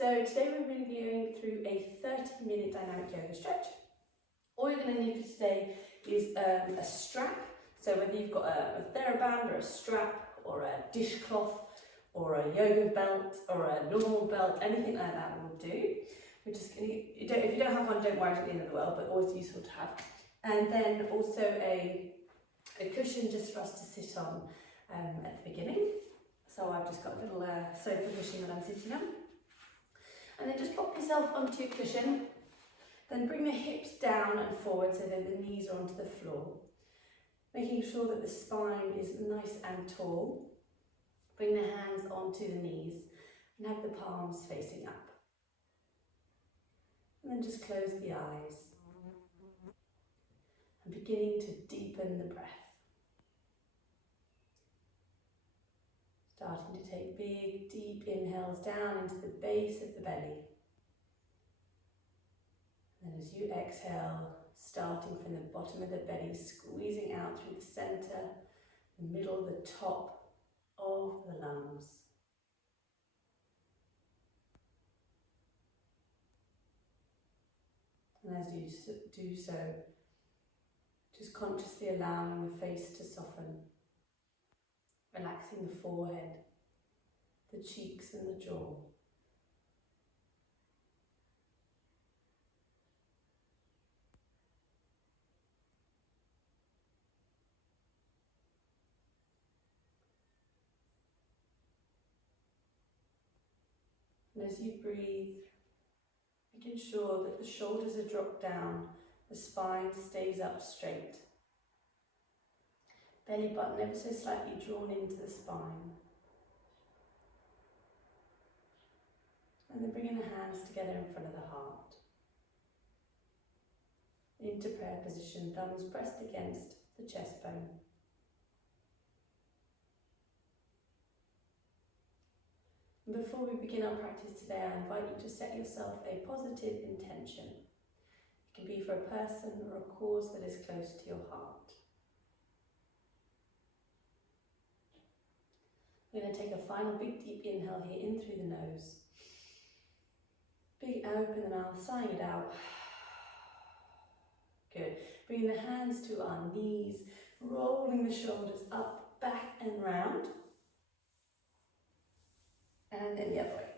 So today we're going to be going through a 30-minute dynamic yoga stretch. All you're going to need for today is a strap. So whether you've got a TheraBand or a strap or a dishcloth or a yoga belt or a normal belt, anything like that will do. We're just going to, if you don't have one, don't worry, it's at the end of the world, but always useful to have. And then also a cushion just for us to sit on at the beginning. So I've just got a little sofa cushion that I'm sitting on. And then just pop yourself onto your cushion. Then bring the hips down and forward so that the knees are onto the floor. Making sure that the spine is nice and tall. Bring the hands onto the knees and have the palms facing up. And then just close the eyes. And beginning to deepen the breath. Starting to take big, deep inhales down into the base of the belly. And then as you exhale, starting from the bottom of the belly, squeezing out through the center, the middle, the top of the lungs. And as you do so, just consciously allowing the face to soften. Relaxing the forehead, the cheeks and the jaw. And as you breathe, making sure that the shoulders are dropped down, the spine stays up straight. Belly button ever so slightly drawn into the spine. And then bringing the hands together in front of the heart. Into prayer position, thumbs pressed against the chest bone. And before we begin our practice today, I invite you to set yourself a positive intention. It can be for a person or a cause that is close to your heart. We're going to take a final big deep inhale here in through the nose. Big open the mouth, sighing it out. Good. Bringing the hands to our knees, rolling the shoulders up, back and round. And then the other way.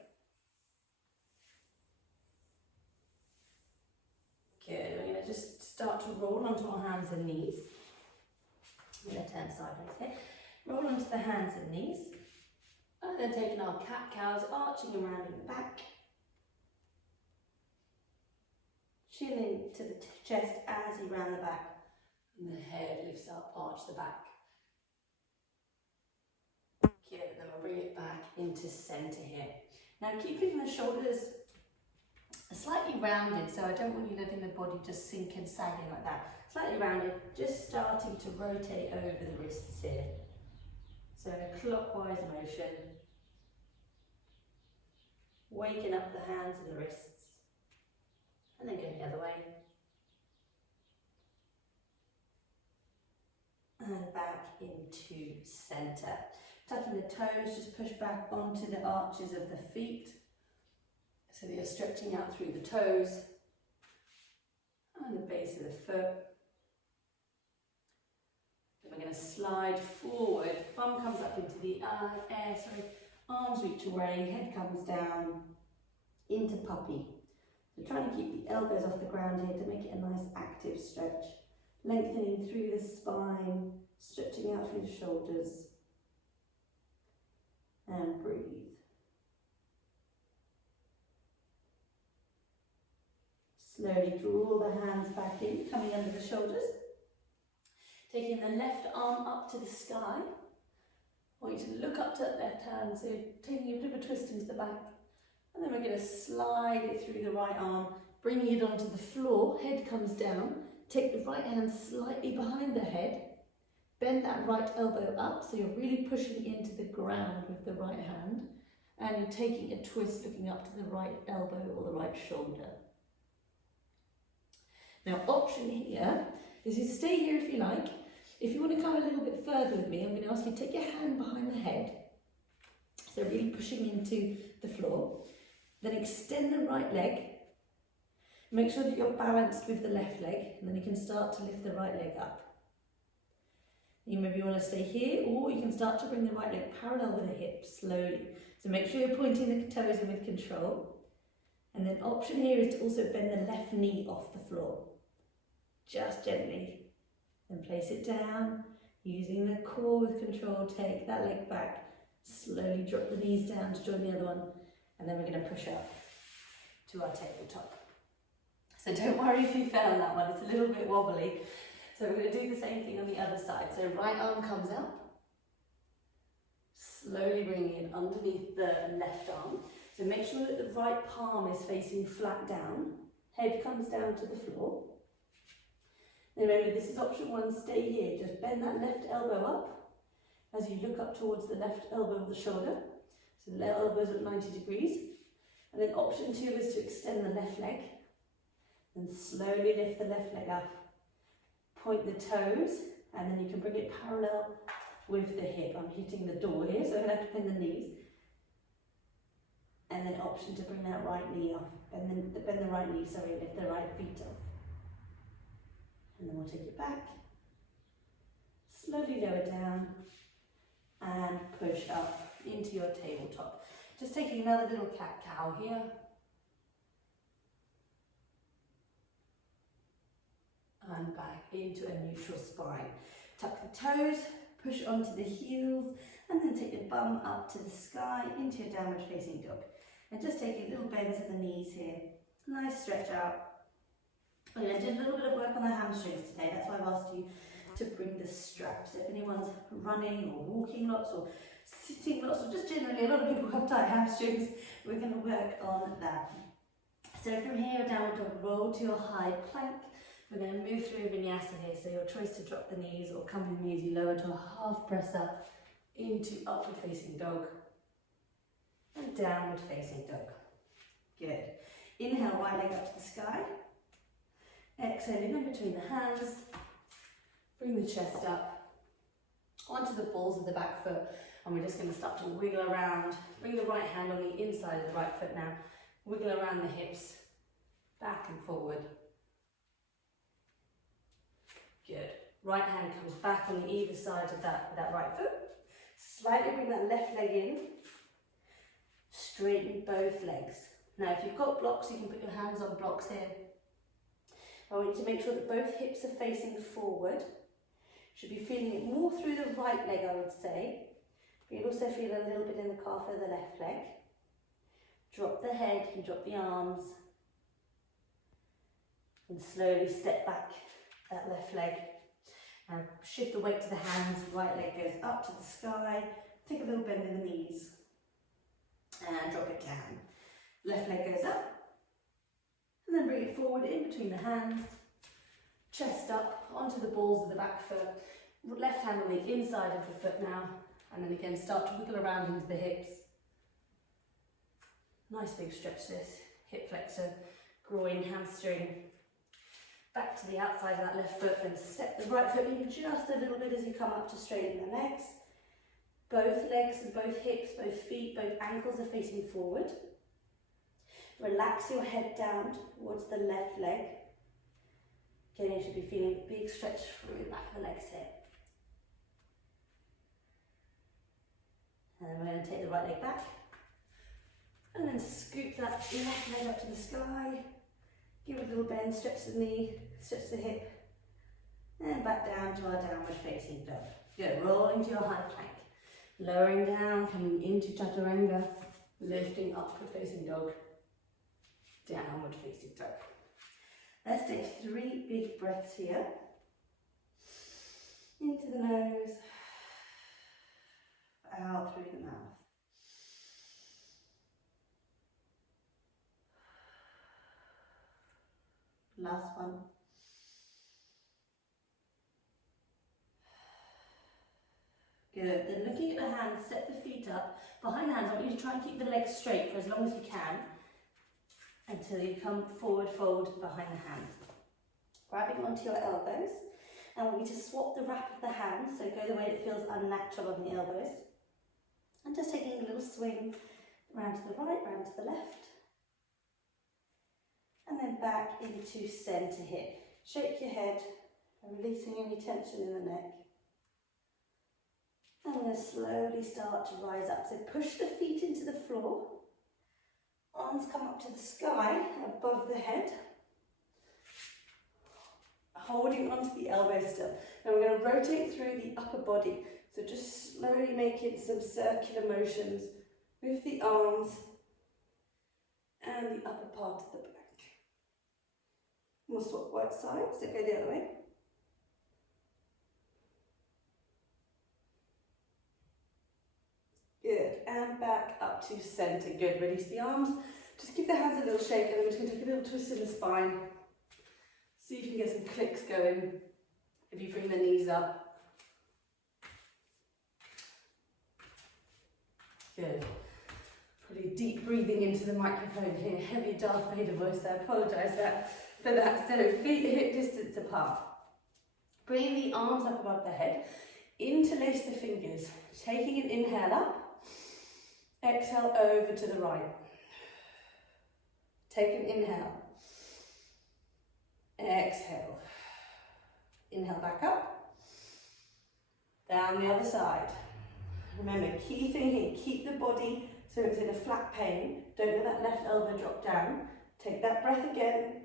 Good. We're going to just start to roll onto our hands and knees. I'm going to turn sideways here. Roll onto the hands and knees. And then taking our cat-cows, arching and rounding the back. Chin into the chest as you round the back. And the head lifts up, arch the back. Good, and then we'll bring it back into centre here. Now keeping the shoulders slightly rounded, so I don't want you letting the body just sink and sagging like that. Slightly rounded, just starting to rotate over the wrists here. So in a clockwise motion, waking up the hands and the wrists, and then going the other way. And back into centre. Tucking the toes, just push back onto the arches of the feet, so that you're stretching out through the toes, and the base of the foot. We're going to slide forward, bum comes up into the air, arms reach away, head comes down, into puppy. So trying to keep the elbows off the ground here to make it a nice active stretch. Lengthening through the spine, stretching out through the shoulders. And breathe. Slowly draw the hands back in, coming under the shoulders. Taking the left arm up to the sky. I want you to look up to that left hand, so taking a bit of a twist into the back. And then we're going to slide it through the right arm, bringing it onto the floor, head comes down. Take the right hand slightly behind the head. Bend that right elbow up, so you're really pushing into the ground with the right hand. And you're taking a twist, looking up to the right elbow or the right shoulder. Now, option here is you stay here if you like. If you want to come a little bit further with me, I'm going to ask you to take your hand behind the head. So really pushing into the floor. Then extend the right leg. Make sure that you're balanced with the left leg, and then you can start to lift the right leg up. You maybe want to stay here, or you can start to bring the right leg parallel with the hip slowly. So make sure you're pointing the toes in with control. And then option here is to also bend the left knee off the floor. Just gently. Then place it down, using the core with control, take that leg back, slowly drop the knees down to join the other one, and then we're going to push up to our tabletop. So don't worry if you fell on that one, it's a little bit wobbly. So we're going to do the same thing on the other side. So right arm comes up, slowly bringing it underneath the left arm. So make sure that the right palm is facing flat down, head comes down to the floor. Then remember, this is option one, stay here, just bend that left elbow up as you look up towards the left elbow of the shoulder. So the left elbow is at 90 degrees. And then option two is to extend the left leg. And slowly lift the left leg up. Point the toes, and then you can bring it parallel with the hip. I'm hitting the door here, so I'm going to have to bend the knees. And then option to bring that right knee off. Bend the right knee, lift the right feet off. And then we'll take it back. Slowly lower down. And push up into your tabletop. Just taking another little cat-cow here. And back into a neutral spine. Tuck the toes, push onto the heels, and then take your bum up to the sky into your downward facing dog. And just taking little bends at the knees here. Nice stretch out. We're going to do a little bit of work on the hamstrings today. That's why I've asked you to bring the straps. If anyone's running or walking lots or sitting lots, or just generally, a lot of people have tight hamstrings, we're going to work on that. So from here, downward dog, roll to your high plank. We're going to move through a vinyasa here, so your choice to drop the knees or come with me as you lower to a half press up into upward facing dog and downward facing dog. Good. Inhale, right leg up to the sky. Exhale in between the hands. Bring the chest up onto the balls of the back foot, and we're just going to start to wiggle around. Bring the right hand on the inside of the right foot now. Wiggle around the hips, back and forward. Good. Right hand comes back on either side of that right foot. Slightly bring that left leg in. Straighten both legs. Now if you've got blocks, you can put your hands on blocks here. I want you to make sure that both hips are facing forward. Should be feeling it more through the right leg, I would say. But you'll also feel a little bit in the calf of the left leg. Drop the head and drop the arms. And slowly step back that left leg. And shift the weight to the hands. Right leg goes up to the sky. Take a little bend in the knees. And drop it down. Left leg goes up. And then bring it forward in between the hands. Chest up onto the balls of the back foot. Left hand on the inside of the foot now. And then again start to wiggle around into the hips. Nice big stretch this. Hip flexor, groin, hamstring. Back to the outside of that left foot, then step the right foot in just a little bit as you come up to straighten the legs. Both legs and both hips, both feet, both ankles are facing forward. Relax your head down towards the left leg. Again, you should be feeling a big stretch through the back of the legs here. And then we're going to take the right leg back. And then scoop that left leg up to the sky. Give it a little bend, stretch the knee, stretch the hip. And back down to our downward facing dog. Good, roll into your high plank. Lowering down, coming into chaturanga. Lifting upward facing dog. Downward facing dog. Let's take 3 big breaths here. Into the nose. Out through the mouth. Last one. Good. Then looking at the hands, set the feet up. Behind the hands, I want you to try and keep the legs straight for as long as you can until you come forward fold behind the hands. Grabbing onto your elbows. And I want you to swap the wrap of the hands, so go the way that feels unnatural on the elbows. And just taking a little swing round to the right, round to the left. back into centre here. Shake your head, releasing any tension in the neck. And then slowly start to rise up. So push the feet into the floor. Arms come up to the sky, above the head. Holding onto the elbows still. Now we're going to rotate through the upper body. So just slowly making some circular motions with the arms and the upper part of the back. We'll swap right sides, so go the other way. Good, and back up to centre. Good, release the arms. Just give the hands a little shake, and then we're just going to take a little twist in the spine. See if you can get some clicks going. If you bring the knees up. Good. Probably deep breathing into the microphone here. Heavy Darth Vader voice, I apologise for that. So feet hip distance apart. Bring the arms up above the head. Interlace the fingers. Taking an inhale up. Exhale over to the right. Take an inhale. Exhale. Inhale back up. Down the other side. Remember, key thing here, keep the body so it's in a flat plane. Don't let that left elbow drop down. Take that breath again.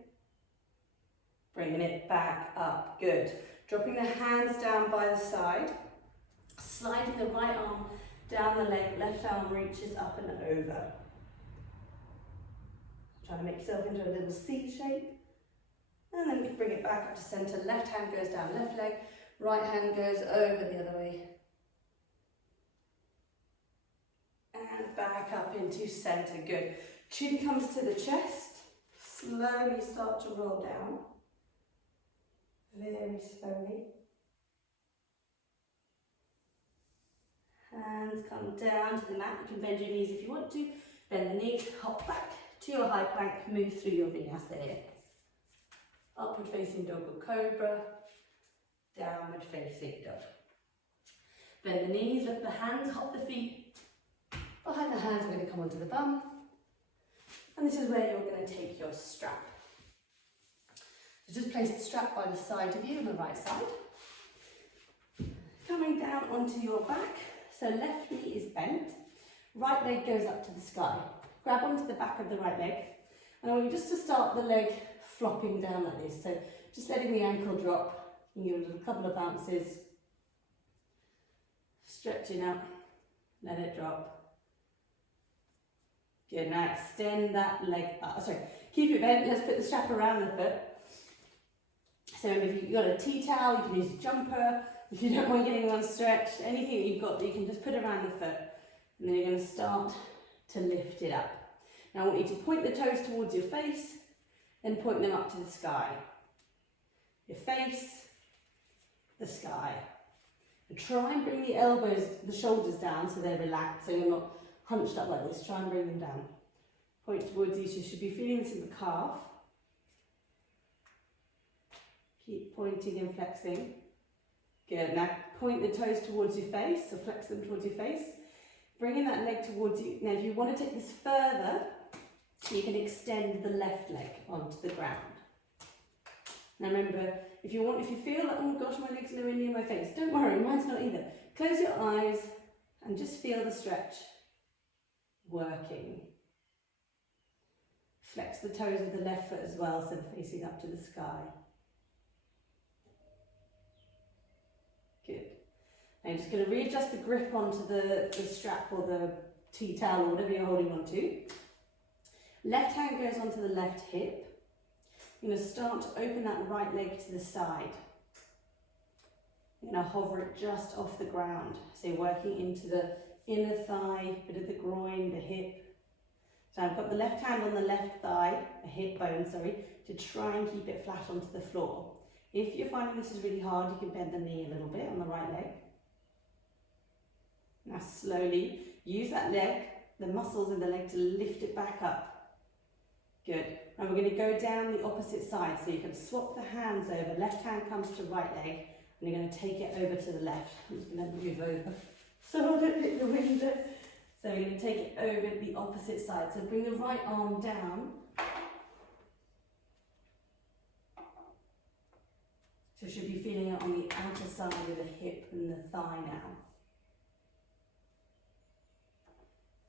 Bringing it back up. Good. Dropping the hands down by the side. Sliding the right arm down the leg. Left arm reaches up and over. Trying to make yourself into a little C shape. And then bring it back up to centre. Left hand goes down left leg. Right hand goes over the other way. And back up into centre. Good. Chin comes to the chest. Slowly start to roll down. Very slowly. Hands come down to the mat. You can bend your knees if you want to. Bend the knees, hop back to your high plank. Move through your vinyasa here. Upward facing dog or cobra. Downward facing dog. Bend the knees, lift the hands, hop the feet. Behind the hands, we're going to come onto the bum. And this is where you're going to take your strap. So just place the strap by the side of you on the right side. Coming down onto your back. So left knee is bent. Right leg goes up to the sky. Grab onto the back of the right leg. And I want you just to start the leg flopping down like this. So just letting the ankle drop. You can give it a couple of bounces. Stretching up. Let it drop. Good, now extend that leg up. Sorry, keep it bent. Let's put the strap around the foot. So if you've got a tea towel, you can use a jumper. If you don't mind getting one stretched, anything that you've got that you can just put around the foot. And then you're going to start to lift it up. Now I want you to point the toes towards your face and point them up to the sky. Your face, the sky. And try and bring the elbows, the shoulders down so they're relaxed, so you're not hunched up like this. Try and bring them down. Point towards you, so you should be feeling this in the calf. Keep pointing and flexing. Good, now point the toes towards your face, so flex them towards your face. Bringing that leg towards you. Now if you want to take this further, you can extend the left leg onto the ground. Now remember, if you feel like, oh gosh, my leg's nowhere near my face, don't worry, mine's not either. Close your eyes and just feel the stretch working. Flex the toes of the left foot as well, so facing up to the sky. Good. Now you're just going to readjust the grip onto the strap or the tea towel or whatever you're holding on to. Left hand goes onto the left hip. You're going to start to open that right leg to the side. You're going to hover it just off the ground. So you're working into the inner thigh, bit of the groin, the hip. So I've got the left hand on the left thigh, a hip bone, sorry, to try and keep it flat onto the floor. If you're finding this is really hard, you can bend the knee a little bit on the right leg. Now slowly use that leg, the muscles in the leg, to lift it back up. Good. And we're going to go down the opposite side. So you can swap the hands over. Left hand comes to right leg, and you're going to take it over to the left. I'm just going to move over so I don't hit the window. So you're going to take it over the opposite side. So bring the right arm down. So you should be feeling it on the outer side of the hip and the thigh now.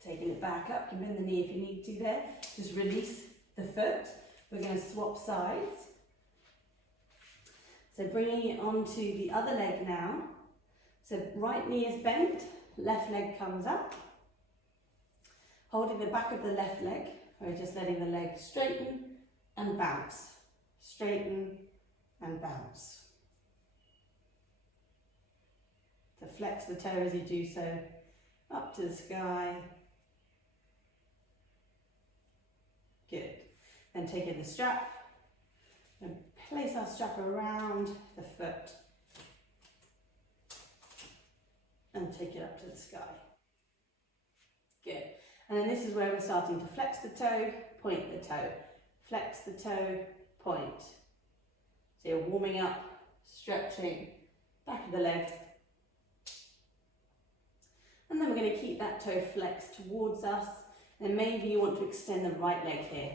Taking it back up, you can bend the knee if you need to there. Just release the foot. We're going to swap sides. So bringing it onto the other leg now. So right knee is bent, left leg comes up. Holding the back of the left leg, we're just letting the leg straighten and bounce. Straighten and bounce. So flex the toe as you do so, up to the sky. Good. Then take in the strap and place our strap around the foot and take it up to the sky. Good. And then this is where we're starting to flex the toe, point the toe. Flex the toe, point. So you're warming up, stretching, back of the leg. And then we're going to keep that toe flexed towards us. And maybe you want to extend the right leg here.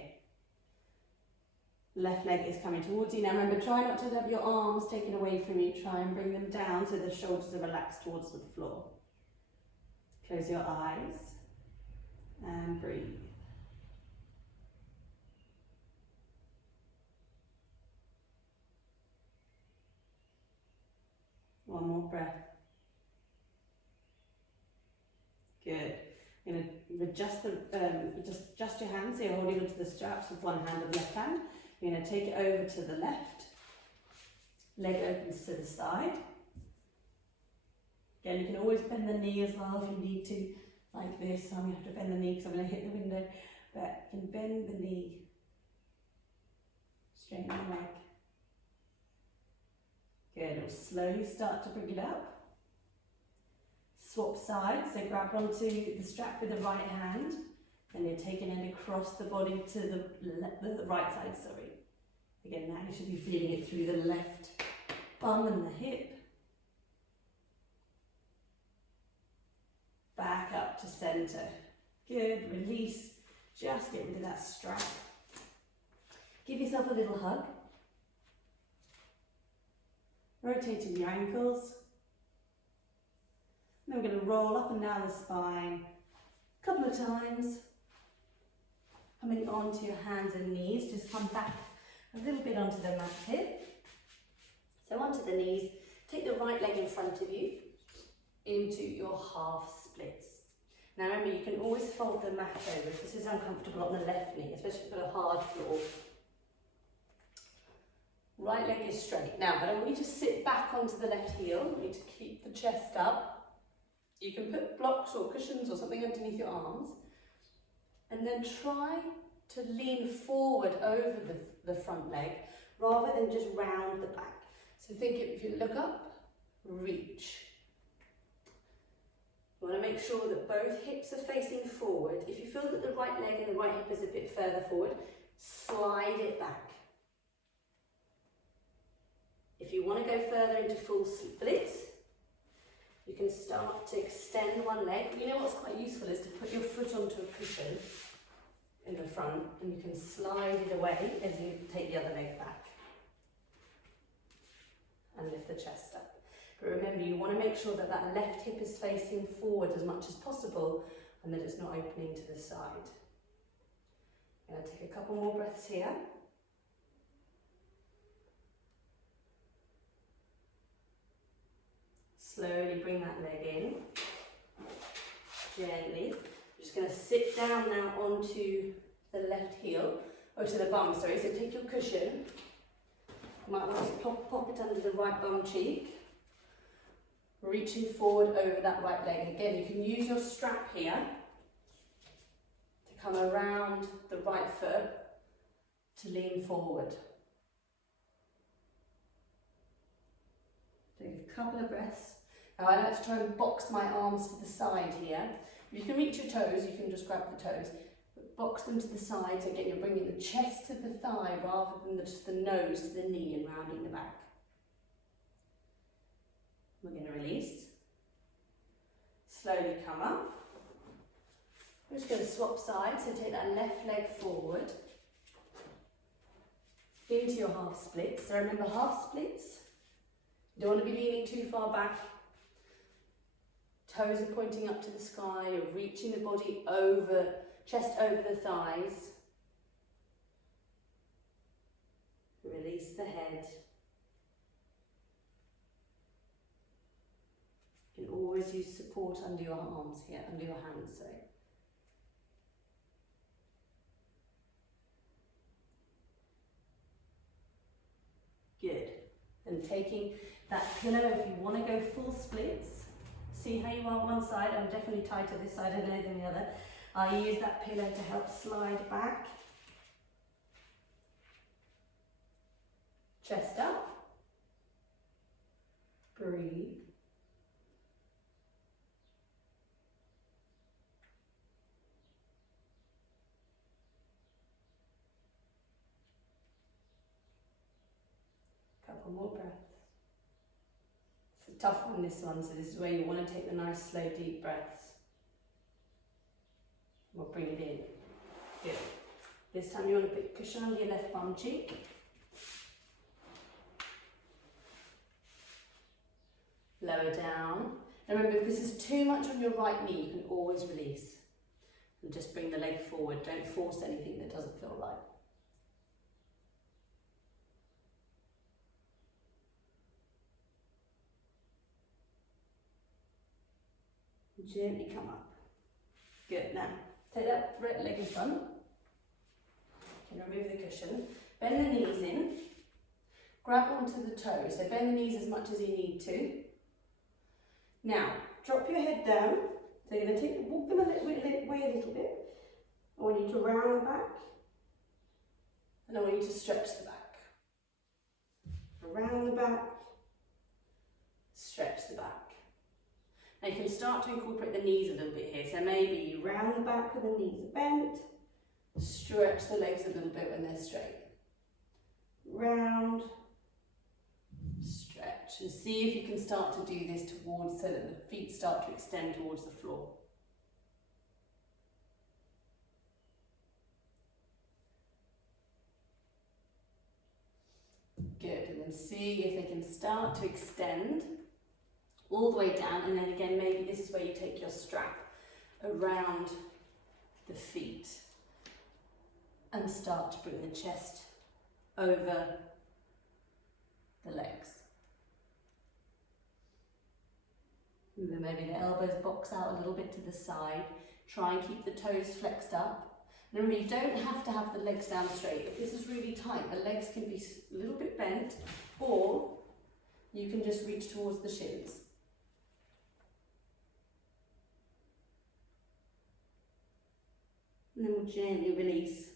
Left leg is coming towards you. Now remember, try not to have your arms taken away from you. Try and bring them down so the shoulders are relaxed towards the floor. Close your eyes and breathe. One more breath. Good. You're going to adjust your hands, so you're holding onto the straps with one hand and left hand. You're going to take it over to the left. Leg opens to the side. Again, you can always bend the knee as well if you need to, like this. So I'm going to have to bend the knee because I'm going to hit the window. But you can bend the knee, straighten the leg. Good. We'll slowly start to bring it up. Swap sides, so grab onto the strap with the right hand, and you're taking it across the body to the right side, sorry. Again, now you should be feeling it through the left bum and the hip. Back up to centre. Good, release, just get rid of that strap. Give yourself a little hug. Rotating your ankles. Then we're going to roll up and down the spine a couple of times. Coming onto your hands and knees, just come back a little bit onto the mat here. So onto the knees, take the right leg in front of you into your half splits. Now remember, you can always fold the mat over if this is uncomfortable on the left knee, especially if you've got a hard floor. Right leg is straight. Now I don't want you to sit back onto the left heel, I want you to keep the chest up. You can put blocks or cushions or something underneath your arms, and then try to lean forward over the front leg rather than just round the back. So think if you look up, reach. You want to make sure that both hips are facing forward. If you feel that the right leg and the right hip is a bit further forward, slide it back. If you want to go further into full splits, you can start to extend one leg. You know what's quite useful is to put your foot onto a cushion in the front, and you can slide it away as you take the other leg back and lift the chest up. But remember, you want to make sure that that left hip is facing forward as much as possible and that it's not opening to the side. I'm going to take a couple more breaths here. Slowly bring that leg in, gently. I'm just going to sit down now onto the left heel, or to the bum, sorry. So take your cushion, you might want to pop it under the right bum cheek, reaching forward over that right leg. Again, you can use your strap here to come around the right foot to lean forward. Take a couple of breaths. Now I like to try and box my arms to the side here. If you can reach your toes, you can just grab the toes. But box them to the side, so again you're bringing the chest to the thigh rather than just the nose to the knee and rounding the back. We're going to release. Slowly come up. We're just going to swap sides, so take that left leg forward into your half splits. So remember, half splits You don't want to be leaning too far back. Toes are pointing up to the sky, you're reaching the body over, chest over the thighs. Release the head. You can always use support under your arms here, under your hands, sorry. Good. And taking that pillow, if you want to go full splits, see how you are on one side. I'm definitely tighter this side than the other. I use that pillow to help slide back. Chest up. Breathe. Couple more breaths. It's a tough one, this one, so this is where you want to take the nice, slow, deep breaths. We'll bring it in. Good. This time you want to put cushion under your left bum cheek. Lower down. And remember, if this is too much on your right knee, you can always release. And just bring the leg forward. Don't force anything that doesn't feel right. Gently come up. Good. Now, take that right leg in front. You can remove the cushion. Bend the knees in. Grab onto the toes. So bend the knees as much as you need to. Now, drop your head down. So you're going to walk them a little bit, way a little bit. I want you to round the back. And I want you to stretch the back. Around the back. Stretch the back. Now you can start to incorporate the knees a little bit here. So maybe you round the back with the knees are bent. Stretch the legs a little bit when they're straight. Round. Stretch. And see if you can start to do this towards, so that the feet start to extend towards the floor. Good. And then see if they can start to extend all the way down, and then again, maybe this is where you take your strap around the feet and start to bring the chest over the legs. And then maybe the elbows box out a little bit to the side. Try and keep the toes flexed up. And remember, you don't have to have the legs down straight. If this is really tight, the legs can be a little bit bent, or you can just reach towards the shins. And then we'll gently release.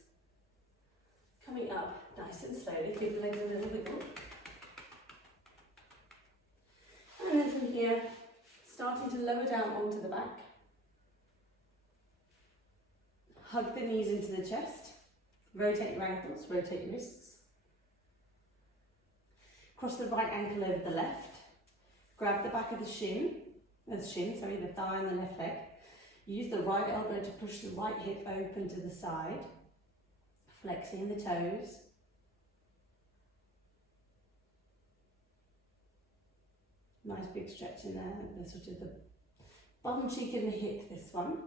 Coming up nice and slowly, keep the legs a little wiggle. And then from here, starting to lower down onto the back. Hug the knees into the chest. Rotate your ankles, rotate your wrists. Cross the right ankle over the left. Grab the back of the the thigh and the left leg. Use the right elbow to push the right hip open to the side, flexing the toes. Nice big stretch in there, the sort of the bum cheek and the hip, this one.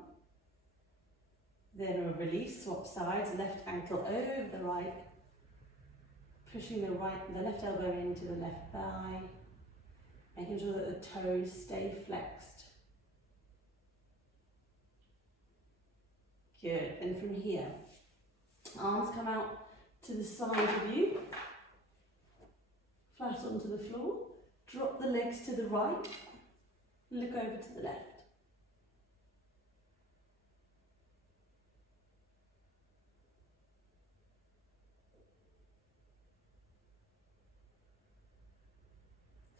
Then we'll release, swap sides, left ankle over the right, pushing the left elbow into the left thigh, making sure that the toes stay flexed. Good, and from here, arms come out to the side of you, flat onto the floor, drop the legs to the right, look over to the left.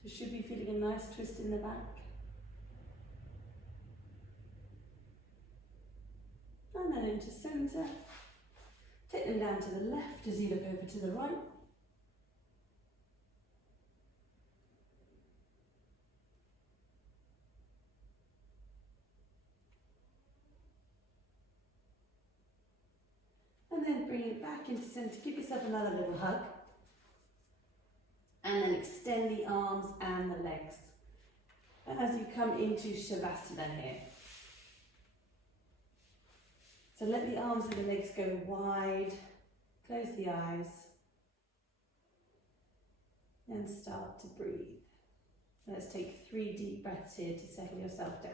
So you should be feeling a nice twist in the back. And then into centre. Take them down to the left as you look over to the right. And then bring it back into centre. Give yourself another little hug. And then extend the arms and the legs as you come into Shavasana here. So let the arms and the legs go wide, close the eyes, and start to breathe. Let's take 3 deep breaths here to settle yourself down.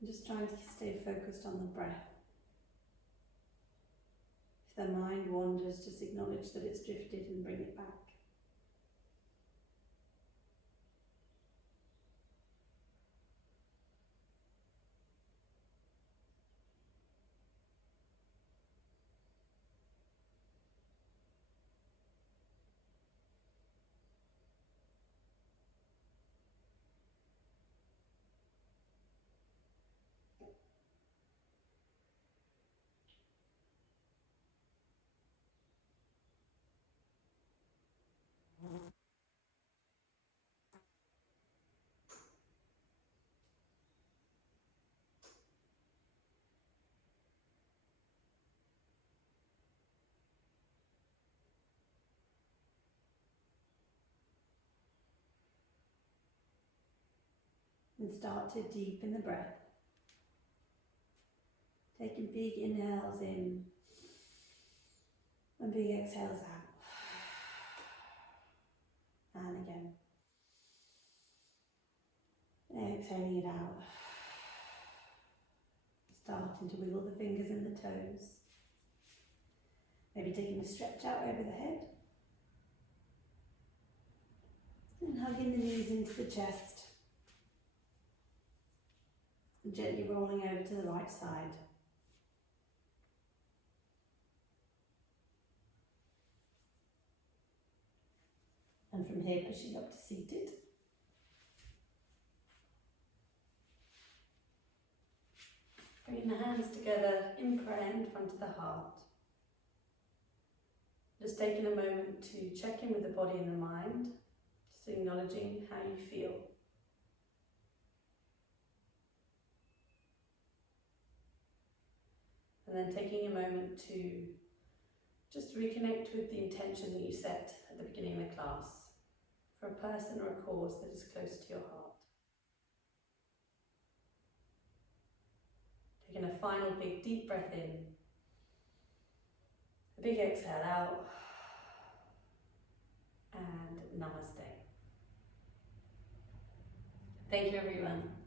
I'm just trying to stay focused on the breath. If the mind wanders, just acknowledge that it's drifted and bring it back. And start to deepen the breath. Taking big inhales in and big exhales out. And again. Exhaling it out. Starting to wiggle the fingers and the toes. Maybe taking a stretch out over the head. And hugging the knees into the chest. And gently rolling over to the right side. And from here, pushing up to seated. Bringing the hands together in prayer in front of the heart. Just taking a moment to check in with the body and the mind. Just acknowledging how you feel. And then taking a moment to just reconnect with the intention that you set at the beginning of the class for a person or a cause that is close to your heart. Taking a final big deep breath in, a big exhale out, and namaste. Thank you everyone.